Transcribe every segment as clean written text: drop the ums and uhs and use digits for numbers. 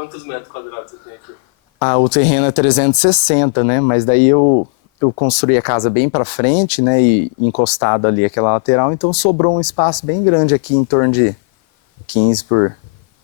Quantos metros quadrados você tem aqui? Ah, o terreno é 360, né? Mas daí eu construí a casa bem para frente, né? E encostado ali aquela lateral, então sobrou um espaço bem grande aqui, em torno de 15 por...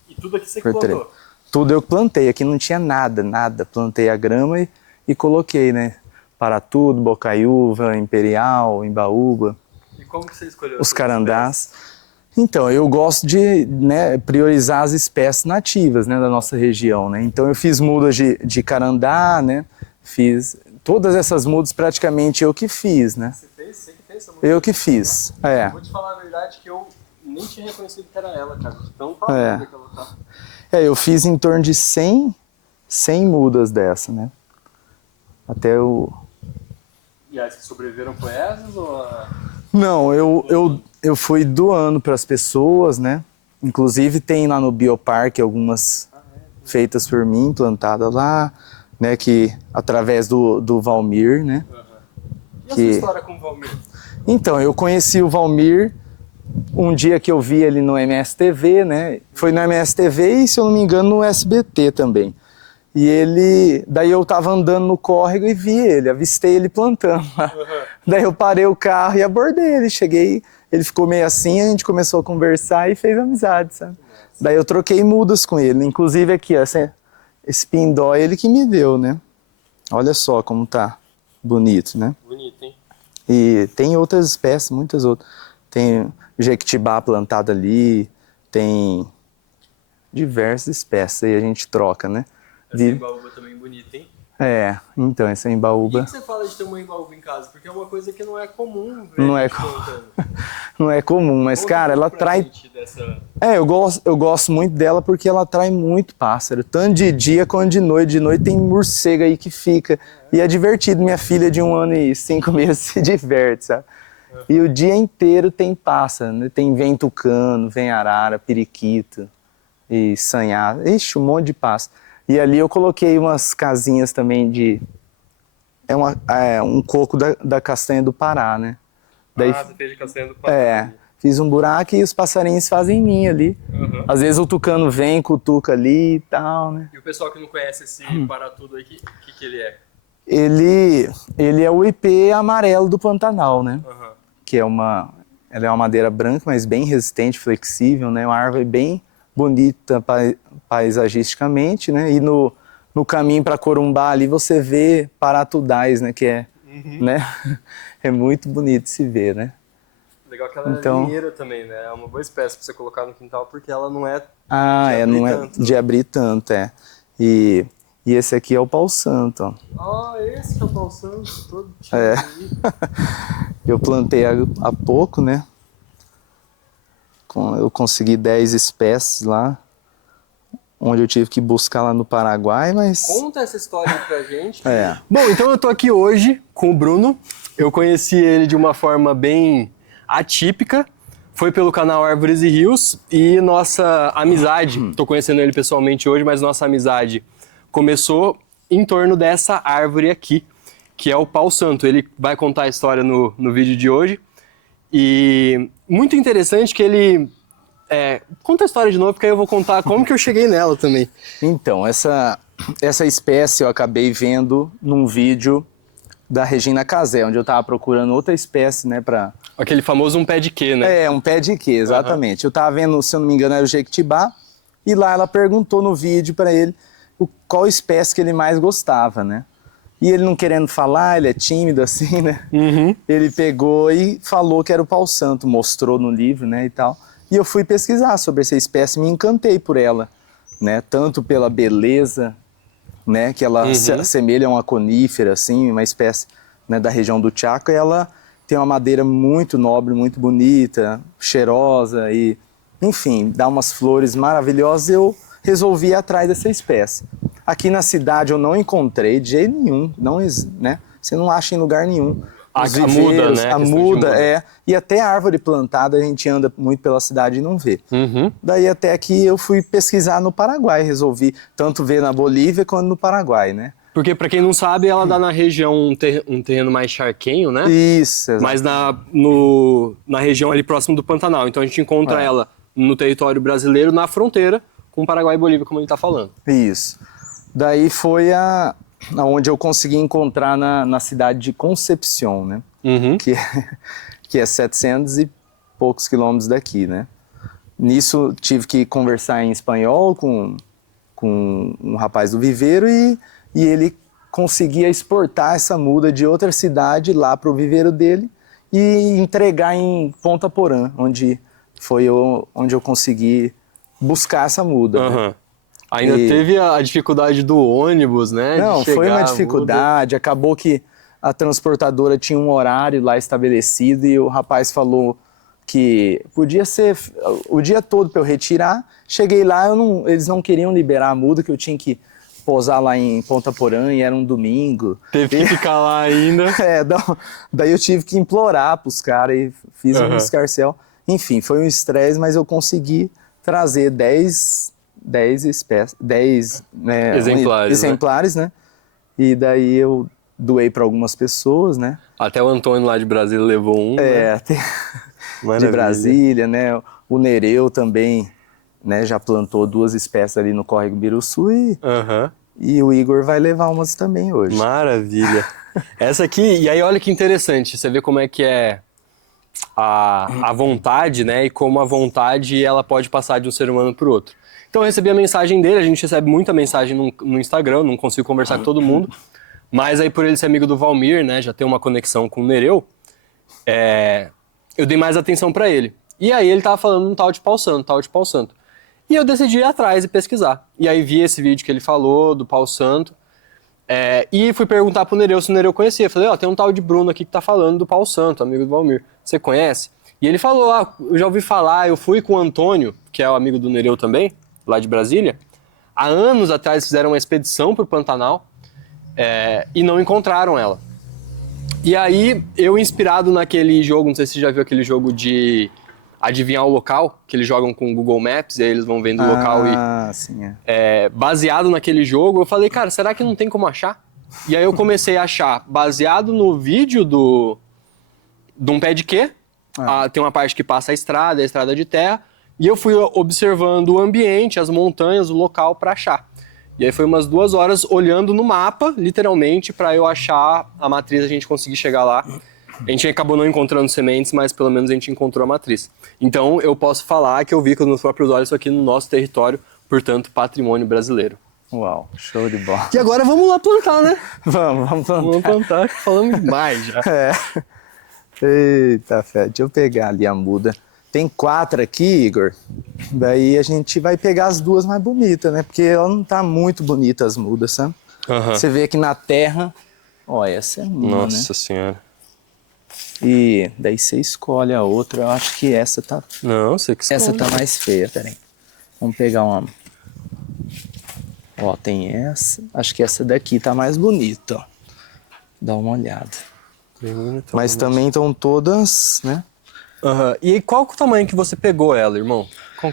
E tudo aqui você que plantou? Tudo eu plantei, aqui não tinha nada. Plantei a grama e coloquei, né? Paratudo, bocaiúva, imperial, embaúba. E como que você escolheu os carandás? Então, eu gosto de, né, priorizar as espécies nativas, né, da nossa região, né? Então eu fiz mudas de carandá, né? Fiz todas essas mudas praticamente eu que fiz, né? Você que fez essa muda? Eu que fiz, Eu vou te falar a verdade que eu nem tinha reconhecido que era ela, cara. Tão parada que ela tá. Eu fiz em torno de 100 mudas dessa, né? Até o... E as que sobreviveram foi essas ou a... Não, eu fui doando para as pessoas, né? Inclusive tem lá no Bioparque algumas feitas por mim, plantadas lá, né? Que através do Valmir, né? E a sua história com o Valmir? Então, eu conheci o Valmir um dia que eu vi ele no MSTV, né? Foi no MSTV e, se eu não me engano, no SBT também. E ele... Daí eu tava andando no córrego e vi ele, avistei ele plantando lá. Daí eu parei o carro e abordei ele, cheguei, ele ficou meio assim, a gente começou a conversar e fez amizade, sabe? Daí eu troquei mudas com ele, inclusive aqui, ó, esse pindó ele que me deu, né? Olha só como tá bonito, né? Bonito, hein? E tem outras espécies, muitas outras. Tem jequitibá plantado ali, tem diversas espécies aí a gente troca, né? Essa embaúba também bonita, hein? Então, essa embaúba... E o que você fala de ter uma embaúba em casa? Porque é uma coisa que não é comum ver. Não é, não é comum, mas, cara, ela atrai... eu gosto muito dela porque ela atrai muito pássaro, tanto de dia quanto de noite. De noite tem morcega aí que fica. E é divertido, minha filha de 1 ano e 5 meses se diverte, sabe? E o dia inteiro tem pássaro, né? Vem tucano, vem arara, periquito e sanhado. Ixi, um monte de pássaro. E ali eu coloquei umas casinhas também de... um coco da castanha do Pará, né? Daí, você fez de castanha do Pará. Fiz um buraco e os passarinhos fazem ninho ali. Às vezes o tucano vem, cutuca ali e tal, né? E o pessoal que não conhece esse Paratudo aí, o que ele é? Ele é o ipê amarelo do Pantanal, né? Que ela é uma madeira branca, mas bem resistente, flexível, né? Uma árvore bem bonita paisagisticamente, né? E no caminho para Corumbá ali você vê paratudais, né? Que é, né? É muito bonito de se ver, né? Legal que ela é linheira também, né? É uma boa espécie para você colocar no quintal porque ela não é não é de abrir tanto, E esse aqui é o pau santo, ó. Esse é o pau santo, todo Eu plantei há pouco, né? Eu consegui 10 espécies lá, onde eu tive que buscar lá no Paraguai, mas... Conta essa história aí pra gente. Bom, então eu tô aqui hoje com o Bruno. Eu conheci ele de uma forma bem atípica. Foi pelo canal Árvores e Rios e nossa amizade, tô conhecendo ele pessoalmente hoje, mas nossa amizade começou em torno dessa árvore aqui, que é o pau santo. Ele vai contar a história no vídeo de hoje. E muito interessante que ele... conta a história de novo, porque aí eu vou contar como que eu cheguei nela também. Então, essa espécie eu acabei vendo num vídeo da Regina Casé, onde eu estava procurando outra espécie, né, para... Aquele famoso um pé de quê, né? Um pé de quê, exatamente. Eu estava vendo, se eu não me engano, era o jequitibá, e lá ela perguntou no vídeo para ele qual espécie que ele mais gostava, né? E ele não querendo falar, ele é tímido assim, né? Ele pegou e falou que era o pau santo, mostrou no livro, né, e tal. E eu fui pesquisar sobre essa espécie, me encantei por ela, né? Tanto pela beleza, né? Que ela se assemelha a uma conífera, assim, uma espécie, né, da região do Chaco, e ela tem uma madeira muito nobre, muito bonita, cheirosa e, enfim, dá umas flores maravilhosas. Eu resolvi ir atrás dessa espécie. Aqui na cidade eu não encontrei de jeito nenhum, né? Você não acha em lugar nenhum. A muda, né? A muda, e até a árvore plantada a gente anda muito pela cidade e não vê. Daí até que eu fui pesquisar no Paraguai, resolvi tanto ver na Bolívia quanto no Paraguai, né? Porque, pra quem não sabe, ela dá na região um terreno mais charquenho, né? Isso, exato. Mas na região ali próximo do Pantanal. Então a gente encontra ela no território brasileiro, na fronteira com Paraguai e Bolívia, como ele tá falando. Isso. Daí foi onde eu consegui encontrar na cidade de Concepción, né? Uhum. Que é 700 e poucos quilômetros daqui, né? Nisso tive que conversar em espanhol com um rapaz do viveiro e ele conseguia exportar essa muda de outra cidade lá para o viveiro dele e entregar em Ponta Porã, onde eu consegui buscar essa muda. Uhum. Né? Ainda teve a dificuldade do ônibus, né? Não, de chegar, foi uma dificuldade. Acabou que a transportadora tinha um horário lá estabelecido e o rapaz falou que podia ser o dia todo para eu retirar. Cheguei lá, eles não queriam liberar a muda, que eu tinha que pousar lá em Ponta Porã e era um domingo. Teve que ficar lá ainda. Daí eu tive que implorar pros caras e fiz um escarcéu. Enfim, foi um estresse, mas eu consegui trazer 10 né, exemplares, né? E daí eu doei para algumas pessoas, né? Até o Antônio lá de Brasília levou um. Né? De Brasília, né? O Nereu também, né? Já plantou 2 espécies ali no Córrego Biruçu e o Igor vai levar umas também hoje. Maravilha. Essa aqui, e aí olha que interessante, você vê como é que é a vontade, né? E como a vontade ela pode passar de um ser humano para o outro. Então eu recebi a mensagem dele, a gente recebe muita mensagem no Instagram, não consigo conversar com todo mundo, mas aí por ele ser amigo do Valmir, né? Já tem uma conexão com o Nereu, eu dei mais atenção para ele. E aí ele tava falando um tal de pau santo. E eu decidi ir atrás e pesquisar. E aí vi esse vídeo que ele falou do pau santo. E fui perguntar pro Nereu se o Nereu conhecia. Falei, tem um tal de Bruno aqui que tá falando do pau santo, amigo do Valmir. Você conhece? E ele falou, eu já ouvi falar, eu fui com o Antônio, que é o amigo do Nereu também, lá de Brasília. Há anos atrás fizeram uma expedição pro Pantanal e não encontraram ela. E aí, eu inspirado naquele jogo, não sei se você já viu aquele jogo de adivinhar o local, que eles jogam com o Google Maps, e aí eles vão vendo o local sim, baseado naquele jogo, eu falei, cara, será que não tem como achar? E aí eu comecei a achar, baseado no vídeo de um pé de quê? Tem uma parte que passa a estrada de terra, e eu fui observando o ambiente, as montanhas, o local para achar. E aí foi umas 2 horas olhando no mapa, literalmente, para eu achar a matriz, a gente conseguir chegar lá. A gente acabou não encontrando sementes, mas pelo menos a gente encontrou a matriz. Então eu posso falar que eu vi com os meus próprios olhos isso aqui no nosso território, portanto, patrimônio brasileiro. Uau, show de bola. E agora vamos lá plantar, né? Vamos plantar. Vamos plantar, falamos demais já. Eita, fé, deixa eu pegar ali a muda. Tem 4 aqui, Igor. Daí a gente vai pegar as 2 mais bonitas, né? Porque ela não tá muito bonita as mudas, sabe? Você vê aqui na terra, essa é uma, Nossa senhora. E daí você escolhe a outra. Eu acho que essa tá... Não, você que escolhe. Essa tá mais feia, peraí. Vamos pegar uma... tem essa. Acho que essa daqui tá mais bonita, ó. Dá uma olhada. Mas também estão todas, né? E qual que é o tamanho que você pegou ela, irmão?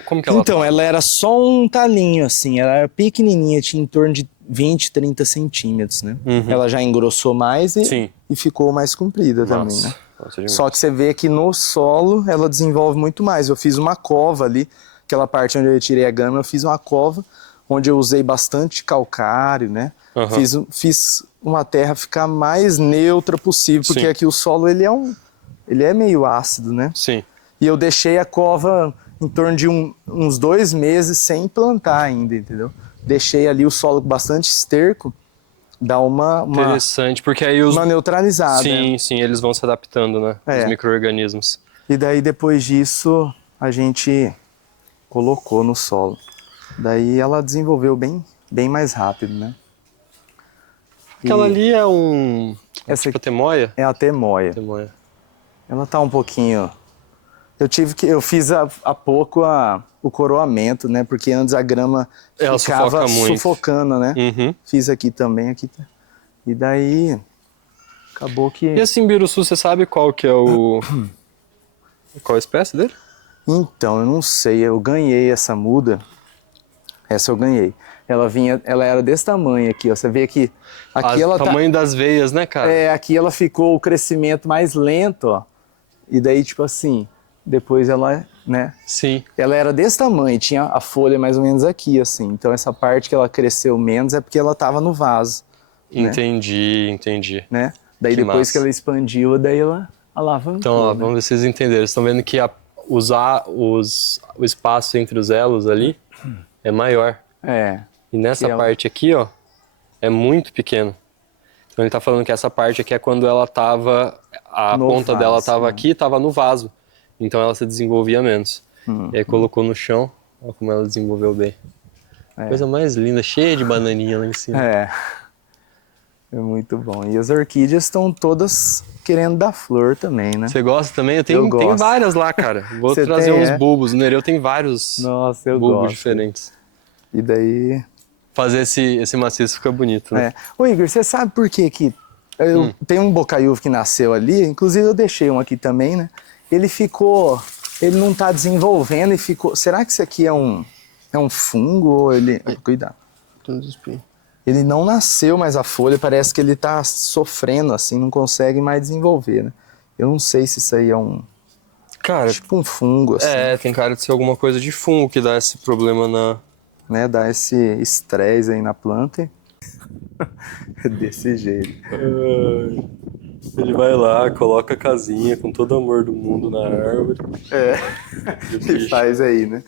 Como que ela Então, ela era só um talinho, assim. Ela era pequenininha, tinha em torno de 20, 30 centímetros, né? Ela já engrossou mais e ficou mais comprida também, né? Só que você vê que no solo ela desenvolve muito mais. Eu fiz uma cova ali, aquela parte onde eu tirei a gama, eu fiz uma cova onde eu usei bastante calcário, né? Fiz uma terra ficar mais neutra possível, porque aqui o solo ele é meio ácido, né? Sim. E eu deixei a cova em torno de uns 2 meses sem plantar ainda, entendeu? Deixei ali o solo com bastante esterco, dá uma interessante, porque aí uma neutralizada. Sim, eles vão se adaptando, né? Os micro-organismos. E daí depois disso a gente colocou no solo. Daí ela desenvolveu bem mais rápido, né? Aquela ali é essa tipo a temoia? É a temoia. Ela tá um pouquinho... Eu fiz há pouco o coroamento, né? Porque antes a grama ficava sufocando, né? Fiz aqui também, aqui. E daí acabou que... E assim, Biruçu, você sabe qual que é qual a espécie dele? Então, eu não sei. Eu ganhei essa muda. Essa eu ganhei. Ela era desse tamanho aqui, ó. Você vê que aqui ela tamanho das veias, né, cara? Aqui ela ficou o crescimento mais lento, ó. E daí, tipo assim, depois ela né? Sim. Ela era desse tamanho, tinha a folha mais ou menos aqui, assim. Então essa parte que ela cresceu menos é porque ela tava no vaso, Entendi. né? Daí Que depois massa. que ela expandiu, daí ela alavancou. Então, ó, né? vamos ver se vocês entenderam. Vocês estão vendo que o espaço entre os elos ali é maior. É, E nessa Que ela- parte aqui, ó, é muito pequeno. Então ele tá falando que essa parte aqui é quando ela tava... A No ponta dela vaso, tava né? aqui, tava no vaso. Então ela se desenvolvia menos. E aí colocou no chão, ó como ela desenvolveu bem. Coisa mais linda, cheia de bananinha lá em cima. é. É muito bom. E as orquídeas estão todas querendo dar flor também, né? Você gosta também? Eu Eu tenho gosto. várias lá, cara. Vou Você trazer tem, uns é? bulbos. O Nereu tem vários Nossa, eu bulbos gosto. diferentes. E daí... Fazer esse maciço fica bonito, né? É. Ô Igor, você sabe por que tem um bocaiúvo que nasceu ali, inclusive eu deixei um aqui também, né? Ele não tá desenvolvendo e ficou... Será que isso aqui é um fungo ou ele... Cuidado. Ele não nasceu mais a folha, parece que ele tá sofrendo, assim, não consegue mais desenvolver, né? Eu não sei se isso aí é Cara, tipo um fungo, assim, tem cara de ser alguma coisa de fungo que dá esse problema na... né? Dá esse estresse aí na planta. Desse jeito. Ele vai lá, coloca a casinha com todo o amor do mundo na árvore. É, e faz aí, né?